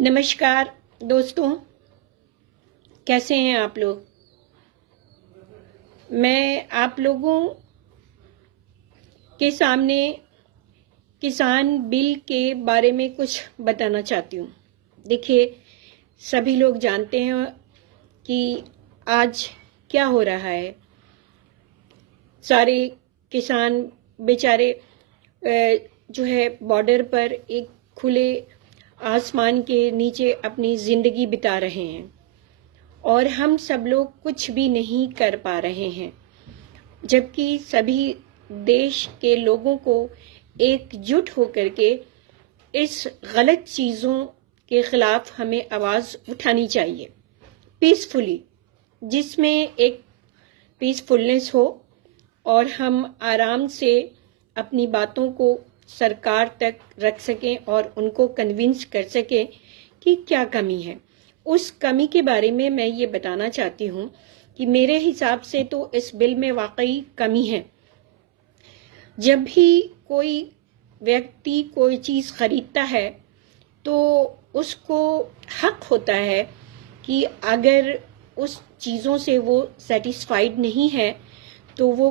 नमस्कार दोस्तों, कैसे हैं आप लोग। मैं आप लोगों के सामने किसान बिल के बारे में कुछ बताना चाहती हूँ। देखिए, सभी लोग जानते हैं कि आज क्या हो रहा है। सारे किसान बेचारे जो है बॉर्डर पर एक खुले आसमान के नीचे अपनी ज़िंदगी बिता रहे हैं और हम सब लोग कुछ भी नहीं कर पा रहे हैं, जबकि सभी देश के लोगों को एकजुट होकर के इस गलत चीज़ों के खिलाफ हमें आवाज़ उठानी चाहिए पीसफुली, जिसमें एक पीसफुलनेस हो और हम आराम से अपनी बातों को सरकार तक रख सकें और उनको कन्विंस कर सकें कि क्या कमी है। उस कमी के बारे में मैं ये बताना चाहती हूँ कि मेरे हिसाब से तो इस बिल में वाकई कमी है। जब भी कोई व्यक्ति कोई चीज़ खरीदता है तो उसको हक होता है कि अगर उस चीज़ों से वो सेटिस्फाइड नहीं है तो वो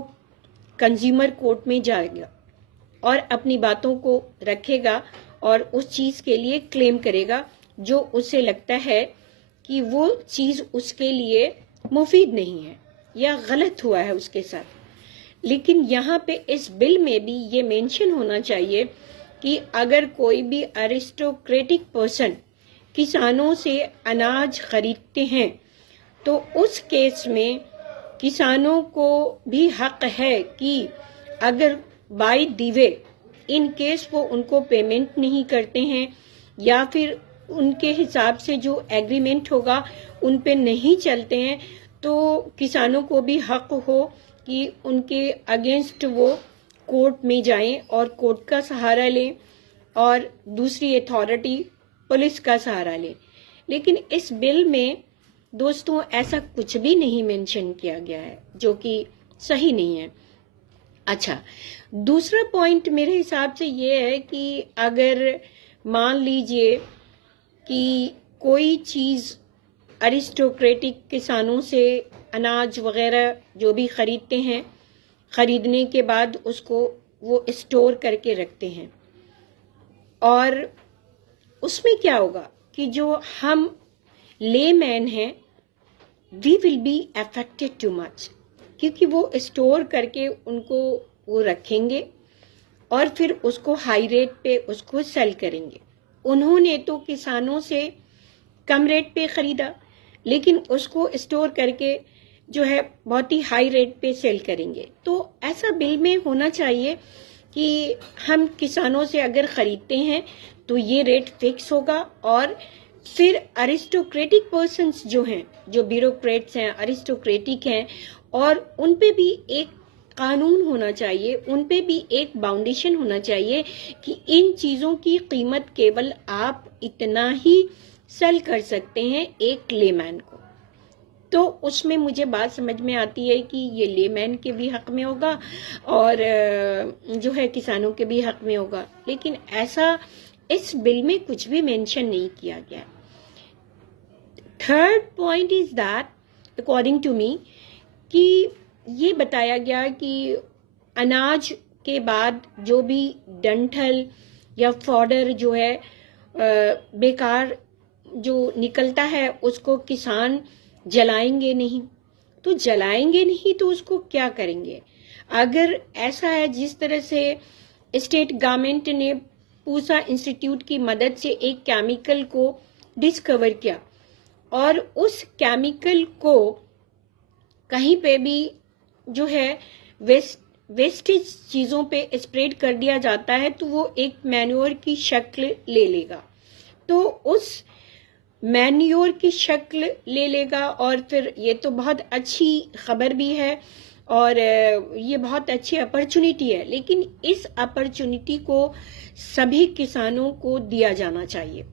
कंज्यूमर कोर्ट में जाएगा और अपनी बातों को रखेगा और उस चीज़ के लिए क्लेम करेगा जो उसे लगता है कि वो चीज़ उसके लिए मुफीद नहीं है या गलत हुआ है उसके साथ। लेकिन यहाँ पे इस बिल में भी ये मेंशन होना चाहिए कि अगर कोई भी अरिस्टोक्रेटिक पर्सन किसानों से अनाज खरीदते हैं तो उस केस में किसानों को भी हक है कि अगर by the way in case वो उनको पेमेंट नहीं करते हैं या फिर उनके हिसाब से जो एग्रीमेंट होगा उन पे नहीं चलते हैं, तो किसानों को भी हक हो कि उनके अगेंस्ट वो कोर्ट में जाएं और कोर्ट का सहारा लें और दूसरी अथॉरिटी पुलिस का सहारा लें। लेकिन इस बिल में दोस्तों ऐसा कुछ भी नहीं मेंशन किया गया है, जो कि सही नहीं है। अच्छा, दूसरा पॉइंट मेरे हिसाब से ये है कि अगर मान लीजिए कि कोई चीज़ अरिस्टोक्रेटिक किसानों से अनाज वगैरह जो भी खरीदते हैं, खरीदने के बाद उसको वो स्टोर करके रखते हैं और उसमें क्या होगा कि जो हम लेमैन हैं we will be affected too much, क्योंकि वो स्टोर करके उनको वो रखेंगे और फिर उसको हाई रेट पे उसको सेल करेंगे। उन्होंने तो किसानों से कम रेट पे खरीदा लेकिन उसको स्टोर करके जो है बहुत ही हाई रेट पे सेल करेंगे। तो ऐसा बिल में होना चाहिए कि हम किसानों से अगर खरीदते हैं तो ये रेट फिक्स होगा और फिर अरिस्टोक्रेटिक पर्सन्स जो हैं, जो ब्यूरोक्रेट्स हैं, अरिस्टोक्रेटिक हैं, और उन पे भी एक कानून होना चाहिए, उन पे भी एक बाउंडेशन होना चाहिए कि इन चीज़ों की कीमत केवल आप इतना ही सेल कर सकते हैं एक लेमैन को। तो उसमें मुझे बात समझ में आती है कि ये लेमैन के भी हक में होगा और जो है किसानों के भी हक में होगा, लेकिन ऐसा इस बिल में कुछ भी मेंशन नहीं किया गया। Third point is that according to me कि ये बताया गया कि अनाज के बाद जो भी डंठल या फॉडर जो है बेकार जो निकलता है उसको किसान जलाएंगे नहीं। तो जलाएंगे नहीं तो उसको क्या करेंगे? अगर ऐसा है जिस तरह से स्टेट गवर्नमेंट ने पूसा इंस्टीट्यूट की मदद से एक केमिकल को डिस्कवर किया और उस केमिकल को कहीं पे भी जो है वेस्टेज चीज़ों पे स्प्रेड कर दिया जाता है तो वो एक मैन्योर की शक्ल ले लेगा। तो उस मैन्योर की शक्ल ले लेगा और फिर ये तो बहुत अच्छी खबर भी है और ये बहुत अच्छी अपॉर्चुनिटी है, लेकिन इस अपॉर्चुनिटी को सभी किसानों को दिया जाना चाहिए।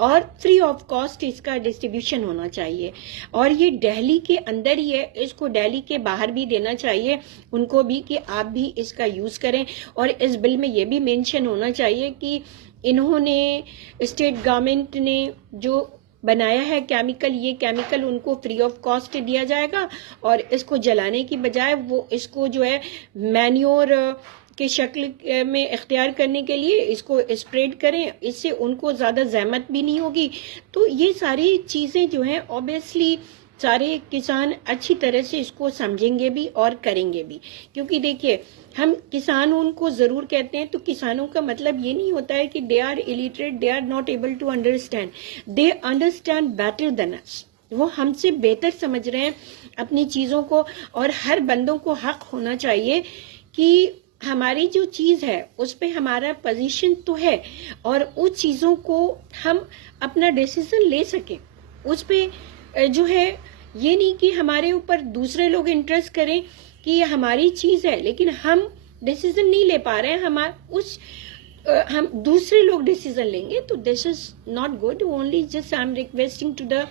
और फ्री ऑफ कॉस्ट इसका डिस्ट्रीब्यूशन होना चाहिए। और ये दिल्ली के अंदर ही है, इसको दिल्ली के बाहर भी देना चाहिए उनको भी कि आप भी इसका यूज करें। और इस बिल में ये भी मेंशन होना चाहिए कि इन्होंने स्टेट गवर्नमेंट ने जो बनाया है केमिकल, ये केमिकल उनको फ्री ऑफ कॉस्ट दिया जाएगा और इसको जलाने की बजाय वो इसको जो है मैन्योर के शक्ल में इख्तियार करने के लिए इसको स्प्रेड करें, इससे उनको ज़्यादा जहमत भी नहीं होगी। तो ये सारी चीज़ें जो हैं ऑब्वियसली सारे किसान अच्छी तरह से इसको समझेंगे भी और करेंगे भी। क्योंकि देखिए, हम किसान उनको ज़रूर कहते हैं, तो किसानों का मतलब ये नहीं होता है कि they are illiterate, they are not able to understand, they understand better than us. वो हमसे बेहतर समझ रहे हैं अपनी चीज़ों को। और हर बंदों को हक होना चाहिए कि हमारी जो चीज़ है उस पे हमारा पोजीशन तो है और उस चीज़ों को हम अपना डिसीजन ले सकें उस पे जो है। ये नहीं कि हमारे ऊपर दूसरे लोग इंटरेस्ट करें कि ये हमारी चीज़ है लेकिन हम डिसीजन नहीं ले पा रहे हैं, हम दूसरे लोग डिसीजन लेंगे, तो this is not good. Only just I am requesting to the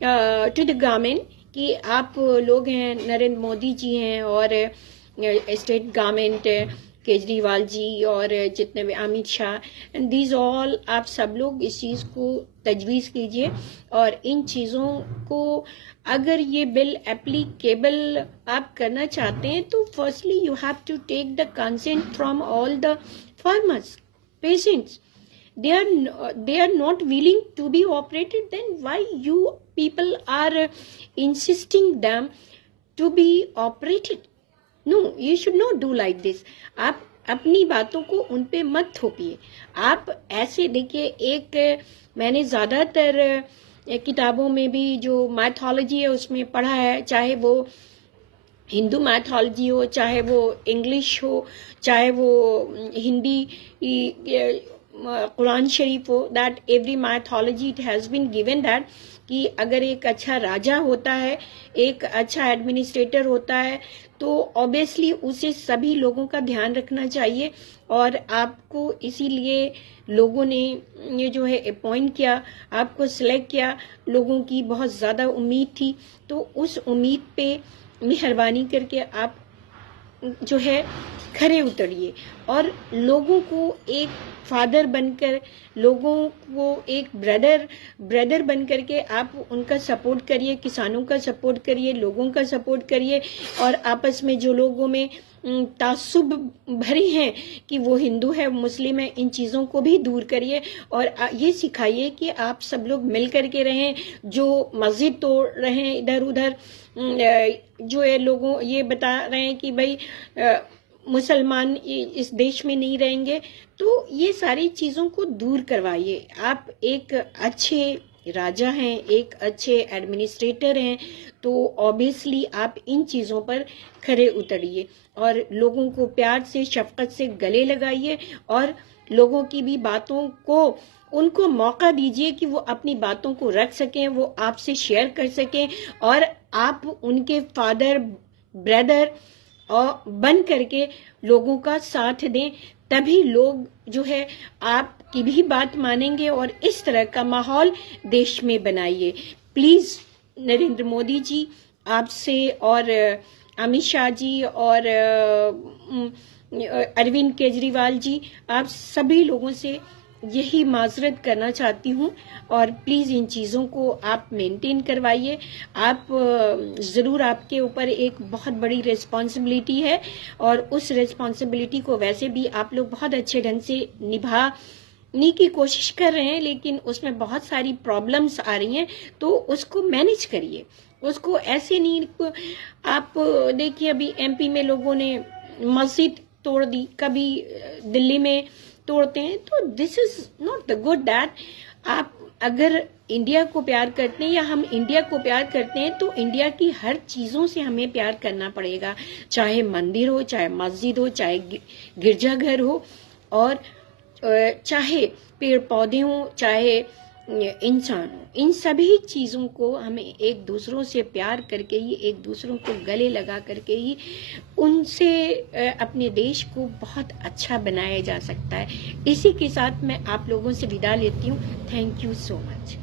government कि आप लोग हैं, नरेंद्र मोदी जी हैं और स्टेट गवर्नमेंट केजरीवाल जी और जितने भी Amit Shah and these all, आप सब लोग इस चीज़ को तजवीज़ कीजिए। और इन चीज़ों को अगर ये बिल एप्लीकेबल आप करना चाहते हैं तो firstly you have to take the consent from all the farmers, peasants. They are not willing to be operated. Then why you people are insisting them to be operated? No, you should not do like this. आप अपनी बातों को उन पे मत थोपिए। आप ऐसे देखिए, एक मैंने ज़्यादातर किताबों में भी जो मैथोलॉजी है उसमें पढ़ा है, चाहे वो हिंदू मैथोलॉजी हो, चाहे वो इंग्लिश हो, चाहे वो हिंदी कुरान शरीफ हो, that every mythology it has been given that कि अगर एक अच्छा राजा होता है, एक अच्छा एडमिनिस्ट्रेटर होता है, तो ऑब्वियसली उसे सभी लोगों का ध्यान रखना चाहिए। और आपको इसीलिए लोगों ने ये जो है अपॉइंट किया, आपको सिलेक्ट किया, लोगों की बहुत ज़्यादा उम्मीद थी, तो उस उम्मीद पे मेहरबानी करके आप जो है खरे उतरिए और लोगों को एक फादर बनकर, लोगों को एक ब्रदर बन करके आप उनका सपोर्ट करिए, किसानों का सपोर्ट करिए, लोगों का सपोर्ट करिए। और आपस में जो लोगों में तासुब भरी हैं कि वो हिंदू है, मुस्लिम है, इन चीज़ों को भी दूर करिए और ये सिखाइए कि आप सब लोग मिल करके रहें। जो मस्जिद तोड़ रहे हैं इधर उधर, जो है लोगों ये बता रहे हैं कि भाई मुसलमान इस देश में नहीं रहेंगे, तो ये सारी चीज़ों को दूर करवाइए। आप एक अच्छे राजा हैं, एक अच्छे एडमिनिस्ट्रेटर हैं, तो ऑब्वियसली आप इन चीज़ों पर खरे उतरिए और लोगों को प्यार से, शफकत से गले लगाइए और लोगों की भी बातों को उनको मौका दीजिए कि वो अपनी बातों को रख सकें, वो आपसे शेयर कर सकें और आप उनके फादर ब्रदर और बन करके लोगों का साथ दें। तभी लोग जो है आपकी भी बात मानेंगे और इस तरह का माहौल देश में बनाइए। प्लीज़ नरेंद्र मोदी जी आपसे और अमित शाह जी और अरविंद केजरीवाल जी, आप सभी लोगों से यही माजरत करना चाहती हूँ और प्लीज़ इन चीज़ों को आप मेंटेन करवाइए। आप ज़रूर, आपके ऊपर एक बहुत बड़ी रिस्पॉन्सिबिलिटी है और उस रिस्पॉन्सिबिलिटी को वैसे भी आप लोग बहुत अच्छे ढंग से निभाने की कोशिश कर रहे हैं, लेकिन उसमें बहुत सारी प्रॉब्लम्स आ रही हैं, तो उसको मैनेज करिए। उसको ऐसे नहीं, आप देखिए अभी एमपी में लोगों ने मस्जिद तोड़ दी, कभी दिल्ली में तोड़ते हैं, तो this is not the good that. आप अगर इंडिया को प्यार करते हैं या हम इंडिया को प्यार करते हैं, तो इंडिया की हर चीज़ों से हमें प्यार करना पड़ेगा, चाहे मंदिर हो, चाहे मस्जिद हो, चाहे गिरजाघर हो, और चाहे पेड़ पौधे हों, चाहे इंसानों, इन सभी चीज़ों को हमें एक दूसरों से प्यार करके ही, एक दूसरों को गले लगा करके ही उनसे अपने देश को बहुत अच्छा बनाया जा सकता है। इसी के साथ मैं आप लोगों से विदा लेती हूँ। Thank you so much.